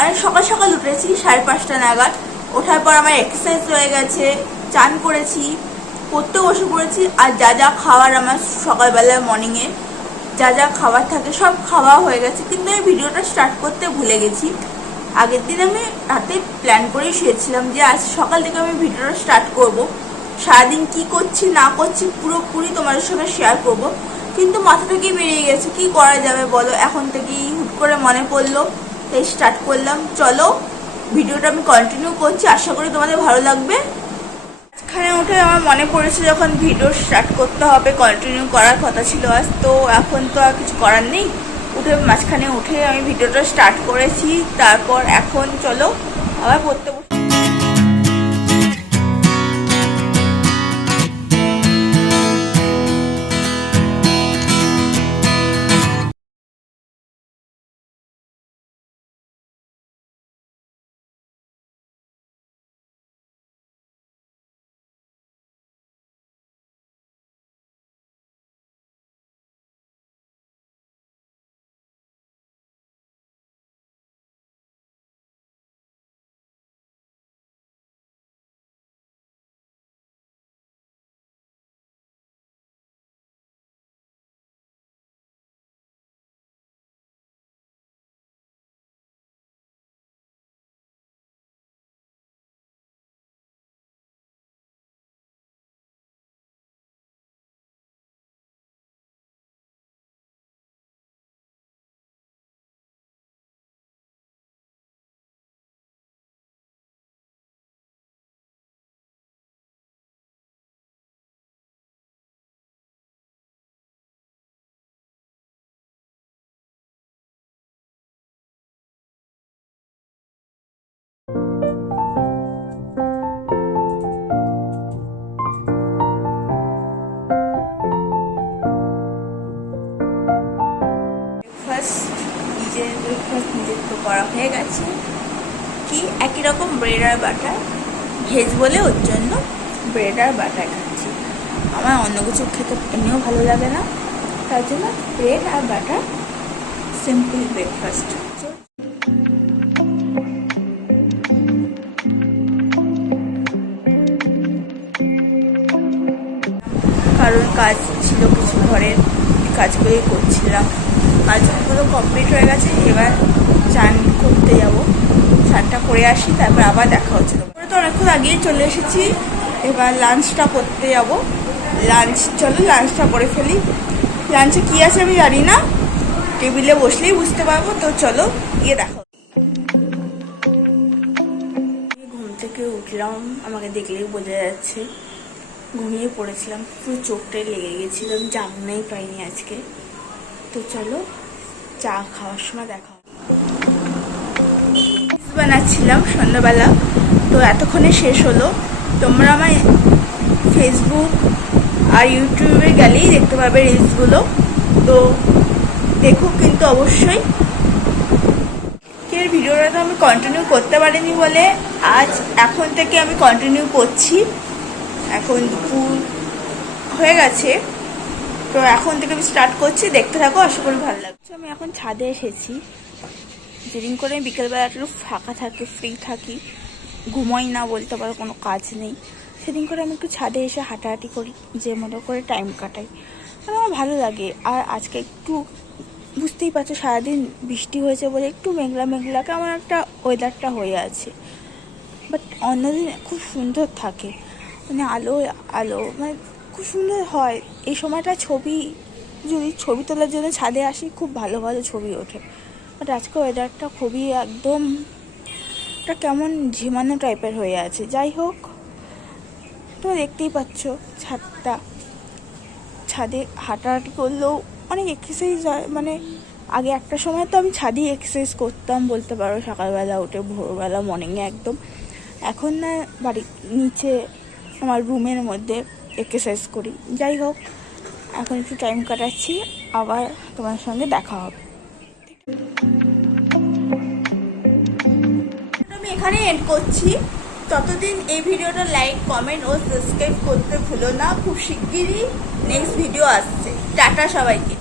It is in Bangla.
অনেক সকাল সকাল উঠেছি 5:30 নাগাদ। ওঠার পর আমার এক্সারসাইজ হয়ে গেছে, চান করেছি, পড়তে বসে পড়েছি। আর যা যা খাবার আমার সকালবেলা মর্নিংয়ে যা যা খাবার থাকে সব খাওয়া হয়ে গেছে, কিন্তু আমি ভিডিওটা স্টার্ট করতে ভুলে গেছি। আগের দিন আমি রাতে প্ল্যান করেই শুয়েছিলাম যে আজ সকাল থেকে আমি ভিডিওটা স্টার্ট করব, সারাদিন কি করছি না করছি পুরোপুরি তোমাদের সঙ্গে শেয়ার করব, কিন্তু মাথা থেকেই বেরিয়ে গেছে। কি করা যাবে বলো, এখন থেকেই হুট করে মনে পড়লো, তাই স্টার্ট করলাম। চলো ভিডিওটা আমি কন্টিনিউ করছি, আশা করি তোমাদের ভালো লাগবে। মাঝখানে উঠে আমার মনে পড়েছে যখন ভিডিও স্টার্ট করতে হবে, কন্টিনিউ করার কথা ছিল আজ, তো এখন তো আর কিছু করার নেই। মাঝখানে উঠে আমি ভিডিওটা স্টার্ট করেছি। তারপর এখন চলো আবার পড়তে বসে। নিজের তো করা হয়ে গেছে, কি একই রকম ব্রেড আর বাটার, ভেজ বলে ওর জন্য ব্রেড আর বাটার খাচ্ছি। আমার অন্য কিছু খেতে এমনিও ভালো লাগে না, তার জন্য ব্রেড আর বাটার, সিম্পল ব্রেকফাস্ট। কারণ কাজ ছিল কিছু, ঘরের কাজগুলোই করছিলাম, কাজগুলো কমপ্লিট হয়ে গেছে। এবার চান করতে যাব, চানটা করে আসি, তারপর আবার দেখা হচ্ছে। তারপরে তো অনেকক্ষণ আগেই চলে এসেছি, এবার লাঞ্চটা করতে যাব। চলো লাঞ্চটা করে ফেলি। লাঞ্চে কী আছে আমি জানি না, টেবিলে বসলেই বুঝতে পারবো। তো চলো গিয়ে দেখো। ঘুম থেকে উঠলাম, আমাকে দেখলেই বোঝা যাচ্ছে ঘুমিয়ে পড়েছিলাম, পুরো চোখটাই লেগে গেছিলাম, জাননাই পাইনি আজকে। তো চলো চা খাওয়ার সময় দেখা বানাচ্ছিলাম সন্ধ্যাবেলা, তো এতক্ষণে শেষ হলো। তোমরা আমার ফেসবুক আর ইউটিউবে গেলেই দেখতে পাবে রিলসগুলো, তো দেখো কিন্তু অবশ্যই। এর ভিডিওটা তো আমি কন্টিনিউ করতে পারিনি বলে আজ এখন থেকে আমি কন্টিনিউ করছি। এখন দুপুর হয়ে গেছে, তো এখন থেকে আমি স্টার্ট করছি, দেখতে থাকো, আশা করি ভালো লাগছে। আমি এখন ছাদে এসেছি। যেদিন করে আমি বিকেলবেলা একটু ফাঁকা থাকি, ফ্রি থাকি, ঘুমোই না বলতে পারো, কোনো কাজ নেই, সেদিন করে আমি একটু ছাদে এসে হাঁটাহাঁটি করি, যে মতো করে টাইম কাটাই, আমার ভালো লাগে। আর আজকে একটু বুঝতেই পারছো সারাদিন বৃষ্টি হয়েছে বলে একটু মেঘলা মেঘলা কেমন একটা ওয়েদারটা হয়ে আছে, বাট অন্যদিন খুব সুন্দর থাকে, মানে আলো আলো, মানে খুব সুন্দর হয় এই সময়টা। যদি ছবি তোলার জন্য ছাদে আসি, খুব ভালো ভালো ছবি ওঠে। বাট আজকে ওয়েদারটা খুবই একদম একটা কেমন ঝিমানো টাইপের হয়ে আছে। যাই হোক, তোমরা দেখতেই পাচ্ছ ছাদে হাঁটাহাঁটি করলেও অনেক এক্সারসাইজ হয়। মানে আগে একটা সময় তো আমি ছাদেই এক্সারসাইজ করতাম বলতে পারো, সকালবেলা উঠে ভোরবেলা মর্নিংয়ে একদম। এখন না বাড়ির নিচে আমার রুমের মধ্যে এক্সারসাইজ করি। যাই হোক, এখন একটু টাইম কাটাচ্ছি, আবার তোমার সঙ্গে দেখা হবে। আমি এখানে এন্ড করছি। ততদিন এই ভিডিওটা লাইক, কমেন্ট ও সাবস্ক্রাইব করতে ভুলো না। খুব শিগগিরই নেক্সট ভিডিও আসছে। টাটা সবাইকে।